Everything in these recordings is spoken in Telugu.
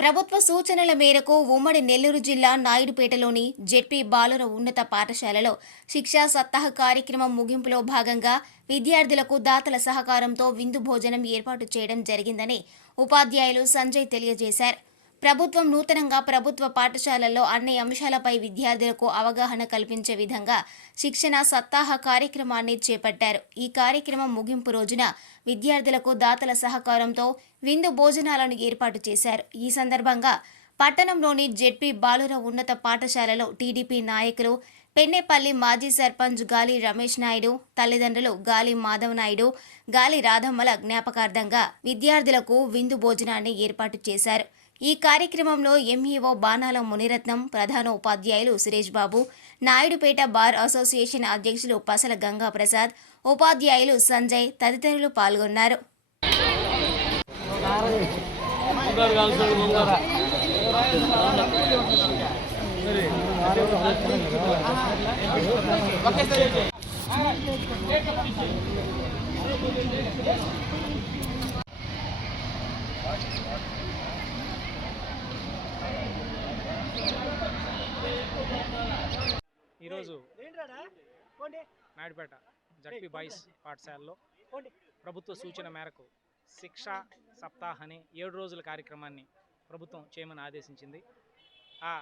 ప్రభుత్వ సూచనల మేరకు ఉమ్మడి నెల్లూరు జిల్లా నాయుడుపేటలోని జెడ్పీ బాలుర ఉన్నత పాఠశాలలో శిక్షా సప్తాహ కార్యక్రమం ముగింపులో భాగంగా విద్యార్థులకు దాతల సహకారంతో విందు భోజనం ఏర్పాటు చేయడం జరిగిందని ఉపాధ్యాయులు సంజయ్ తెలియజేశారు. ప్రభుత్వం నూతనంగా ప్రభుత్వ పాఠశాలల్లో అన్ని అంశాలపై విద్యార్థులకు అవగాహన కల్పించే విధంగా శిక్షణ సప్తాహ కార్యక్రమాన్ని చేపట్టారు. ఈ కార్యక్రమం ముగింపు రోజున విద్యార్థులకు దాతల సహకారంతో విందు భోజనాలను ఏర్పాటు చేశారు. ఈ సందర్భంగా పట్టణంలోని జెడ్పీ బాలుర ఉన్నత పాఠశాలలో టీడీపీ నాయకులు పెన్నేపల్లి మాజీ సర్పంచ్ గాలి రమేష్ నాయుడు, తల్లిదండ్రులు గాలి మాధవ్ నాయుడు, గాలి రాధమ్మల జ్ఞాపకార్థంగా విద్యార్థులకు విందు భోజనాన్ని ఏర్పాటు చేశారు. ఈ కార్యక్రమంలో ఎంఈఓ బాణాల మునిరత్నం, ప్రధాన ఉపాధ్యాయులు సురేష్ బాబు, నాయుడుపేట బార్ అసోసియేషన్ అధ్యక్షులు పసల గంగా ప్రసాద్, ఉపాధ్యాయులు సంజయ్ తదితరులు పాల్గొన్నారు. ఈరోజు నాయుడుపేట జడ్పీ బాయ్స్ పాఠశాలలో ప్రభుత్వ సూచన మేరకు శిక్షా సప్తాహ్ అనే 7 రోజుల కార్యక్రమాన్ని ప్రభుత్వం చేయమని ఆదేశించింది. ఆ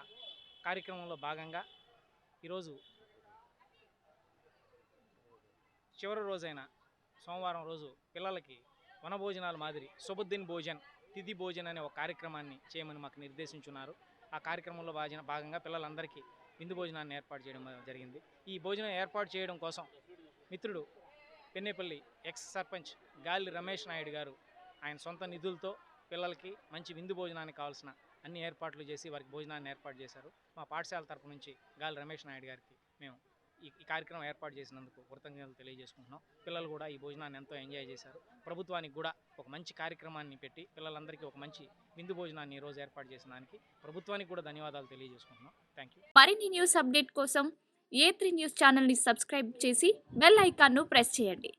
కార్యక్రమంలో భాగంగా ఈరోజు చివరి రోజైన సోమవారం రోజు పిల్లలకి వనభోజనాల మాదిరి సుబుద్దీన్ భోజన్, తిథి భోజన్ అనే ఒక కార్యక్రమాన్ని చేయమని మాకు నిర్దేశించున్నారు. ఆ కార్యక్రమంలో భాగంగా పిల్లలందరికీ విందు భోజనాన్ని ఏర్పాటు చేయడం జరిగింది. ఈ భోజనం ఏర్పాటు చేయడం కోసం మిత్రుడు పెన్నేపల్లి ఎక్స్ సర్పంచ్ గాలి రమేష్ నాయుడు గారు ఆయన సొంత నిధులతో పిల్లలకి మంచి విందు భోజనానికి కావాల్సిన అన్ని ఏర్పాట్లు చేసి వారికి భోజనాన్ని ఏర్పాటు చేశారు. మా పాఠశాల తరపు నుంచి గాలి రమేష్ నాయుడు గారికి మేము ఈ కార్యక్రమం ఏర్పాటు చేసినందుకు కృతజ్ఞతలు తెలియజేసుకుంటున్నాం. పిల్లలు కూడా ఈ భోజనాన్ని ఎంతో ఎంజాయ్ చేశారు. ప్రభుత్వానికి కూడా ఒక మంచి కార్యక్రమాన్ని పెట్టి పిల్లలందరికీ ఒక మంచి విందు భోజనాన్ని ఈరోజు ఏర్పాటు చేసిన దానికి ప్రభుత్వానికి కూడా ధన్యవాదాలు తెలియజేసుకుంటున్నాం. Thank you. మరిన్ని న్యూస్ అప్డేట్ కోసం A3 న్యూస్ ఛానల్ని సబ్స్క్రైబ్ చేసి బెల్ ఐకాన్ను ప్రెస్ చేయండి.